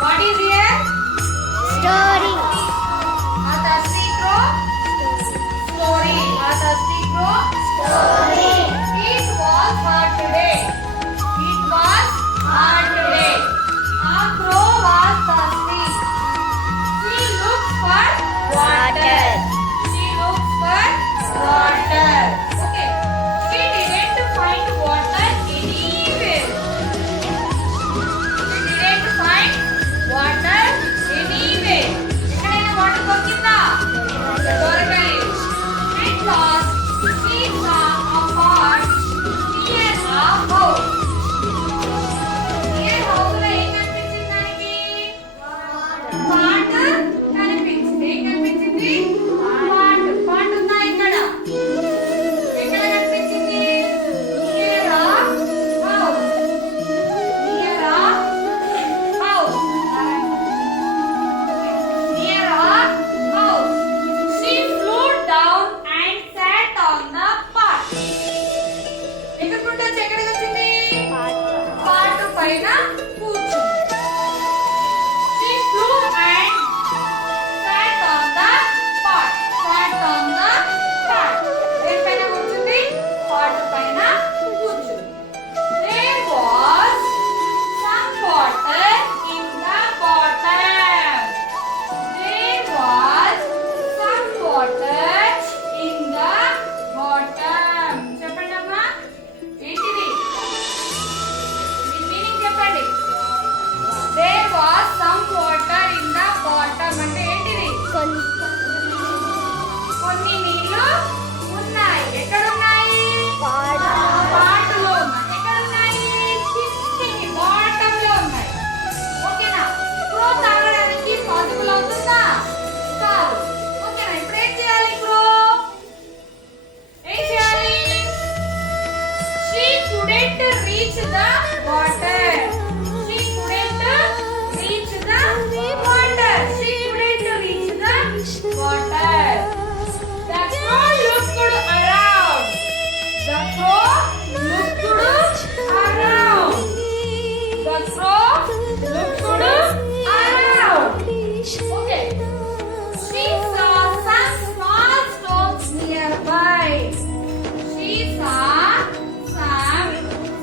What is here? Story. A thirsty crow? Story. A thirsty crow? Story. It was hard today. It was hard today. A crow was thirsty. She looked for water. She looked for water. Okay. She didn't find water anywhere. She didn't find water anywhere. ఎక్కడైనా water దొరికిందా? దొరకలేదు. At last, she saw a pot near a house. Near house లో ఏం కనిపించింది దానికి? Pot కనిపించింది. ఏం కనిపించింది? పాట్. పాట్ ఉందా ఇక్కడ? ఎక్కడ కనిపించింది? Near a house. Near a house. Near a house. She flew down and sat on the pot. ఎక్కడికి ఉండొచ్చు? ఎక్కడికి వచ్చింది? పాటు పైన కూర్చుంది. She flew and sat on the pot. Sat on the pot. దేనిపైన కూర్చుంది? పాటు పైన కూర్చుంది. There was some water in the bottom. There was some water in the bottom. చెప్పండి అమ్మా, ఏంటిది? దీని మీనింగ్ చెప్పండి. There was some water in the bottom అంటే ఏంటిది? కొన్ని నీళ్లు ఉన్నాయి. ఎక్కడ ఉన్నాయి? పాటలో ఉన్నాయి. ఎక్కడ ఉన్నాయి? కిందికి బాటమ్ లో ఉన్నాయి. ఓకేనా? క్రో తాగడానికి పాసిబుల్ అవుతుందా? కాదు. ఓకేనా? ఇప్పుడు ఏం చేయాలి క్రో? ఏం చేయాలి? She couldn't reach the water. She couldn't reach the water. She couldn't reach the water. The crow looked around. The crow looked around. The crow looked around. Okay. She saw some small stones nearby. She saw some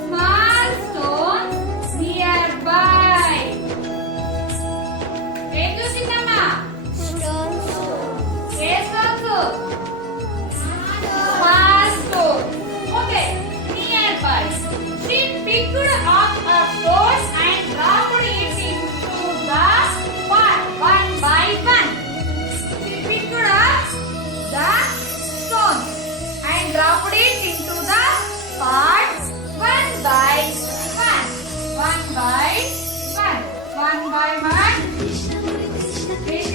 small stones nearby. ఏం చూసిందమ్మా? ఏ stones? Small stones. Okay. Nearby. She picked up a stone and dropped it into the pot one by one. She picked up the stone and dropped it into the pot one by one. One by one. One by one. Krishna